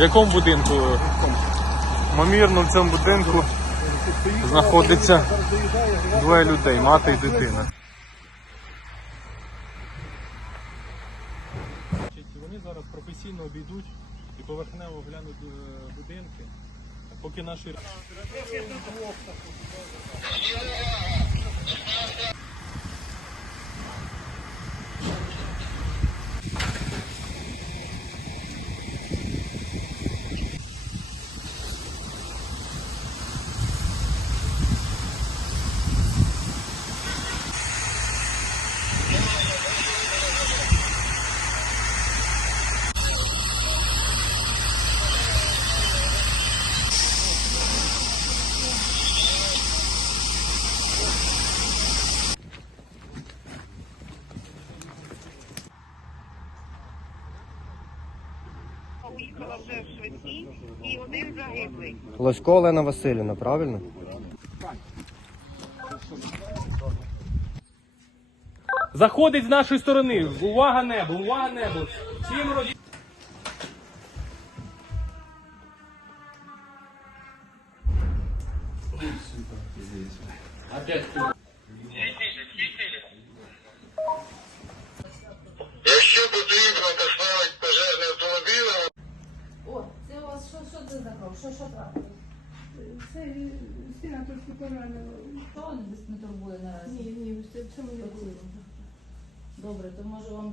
В якому будинку? Ймовірно, в цьому будинку знаходиться двоє людей, мати і дитина. Вони зараз професійно обійдуть і поверхнево глянуть е, будинки, поки наші Поїхала вже в швидкій і один загиблий. Лосько Олена Васильівна, правильно? Заходить з нашої сторони. Увага небо, увага небо. Всім роді... Якщо потрібно доставити пожежний автомобіль, О, це у вас що, що це за кров? Що, що трапилось? Це сина трошки поранила. Вас не турбує наразі? Ні, ні, це, це моє Добре, то може вам